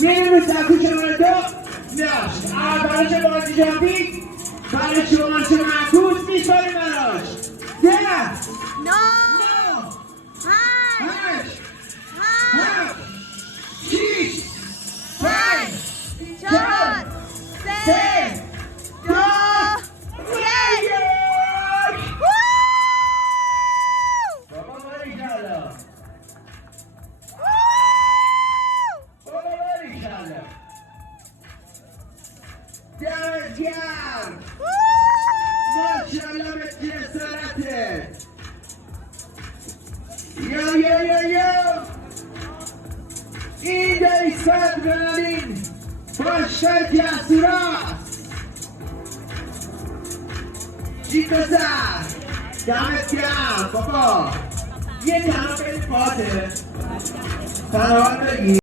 میریم سکو شماره 2 نشت اولش بازی جامپینگ برای شمارش معکوس میسپاریم براش 10 9 8 7 6 5 4 3 2 بابا باریکلا بابا باریکلا دمت گرم ماشاءالله به جسارتت یا این دیسان برنامین با شرکی اسوراست چی پسر دمت گرم بابا یه تنها به پاته تنها بگی